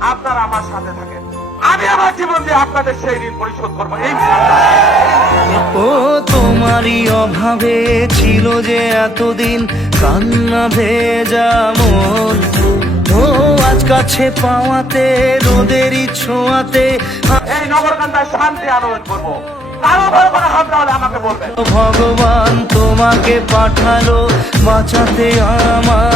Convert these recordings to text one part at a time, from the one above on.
আপনারা আমার সাথে থাকেন। আমি আমার জীবন দিয়ে আপনাদের সেই ঋণ পরিশোধ করব। এই ও তোমারই অভাবে ছিল যে এতদিন কান্না ভেজা মন। ও আজ কাছে পাওয়াতে রোদেরই ছোঁয়াতে এই নগরকান্দায় শান্তি আনয়ন করব। ভগবান তোমাকে পাঠালো বাঁচাতে আমাদের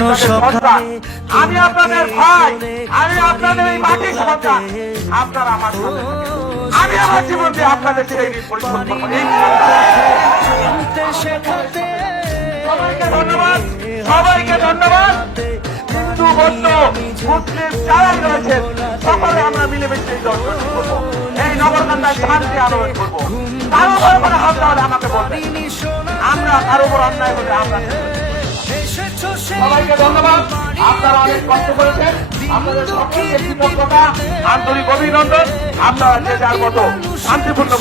হারানো আপনাদের আমি আপনাদের ভাই। আমি আপনাদের এই মাটির সন্তান। আপনারা আমার আমি আমার জীবন দিয়ে আপনাদের সেই করব। সবাইকে ধন্যবাদ। সবাইকে ধন্যবাদ। হিন্দু বৌদ্ধ মুসলিম যারাই রয়েছেন সকলে আমরা মিলেমিশে এই দর্শন করব। এই নগরকান্দায় শান্তি আনয়ন করব। কারও ভয় করে হাত তাহলে আমাকে বলবেন আমরা কারও উপর অন্যায় হলে আমরা আন্তরিক অভিনন্দন। আপনারা যে যার মতো শান্তিপূর্ণ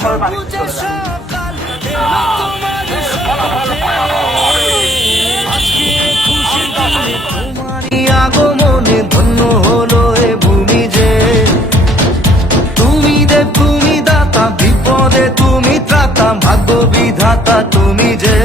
ধন্য ভূমি যে। তুমি দে, তুমি দাতা, বিপদে তুমি ত্রাতা ভাগ্য বিধাতা তুমি যে।